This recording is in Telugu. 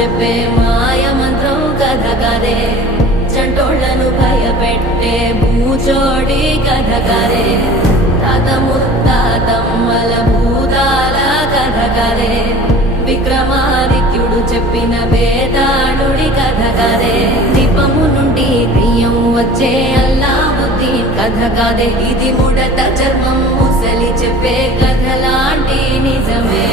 చెప్పే మాయ మంత్రం కథ కదే, చంటోళ్లను భయపెట్టే భూచోడి కథ కదే, తాత ముత్తాతమ్మల భూతాల కథ కదే, విక్రమాదిత్యుడు చెప్పిన వేదాళుడి కథ కదే, దీపము నుండి బియ్యం వచ్చే అల్లావుద్దీన్ కథ కదే, ఇది ముడత చర్మం ముసలి చెప్పే కథ లాంటి నిజమే.